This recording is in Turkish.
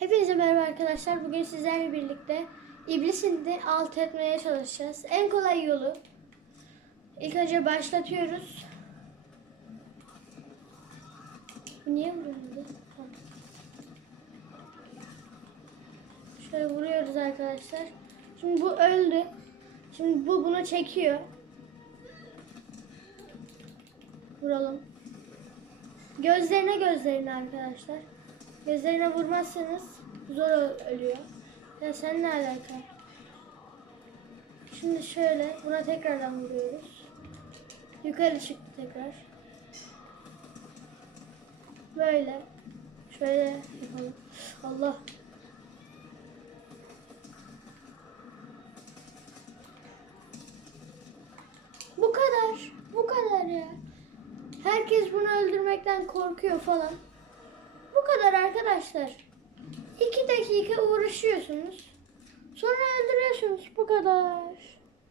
Hepinize merhaba arkadaşlar. Bugün sizlerle birlikte iblisin de alt etmeye çalışacağız. En kolay yolu. İlk önce başlatıyoruz. Bu niye vuruyor burada? Ha. Şöyle vuruyoruz arkadaşlar. Şimdi bu öldü. Şimdi bu bunu çekiyor. Vuralım. Gözlerine gözlerine arkadaşlar. Gözlerine vurmazsanız zor ölüyor. Ya sen ne alaka? Şimdi şöyle buna tekrardan vuruyoruz. Yukarı çıktı tekrar. Böyle. Şöyle yapalım. Allah. Bu kadar. Bu kadar ya. Herkes bunu öldürmekten korkuyor falan. Kadar arkadaşlar. İki dakika uğraşıyorsunuz. Sonra öldürüyorsunuz. Bu kadar.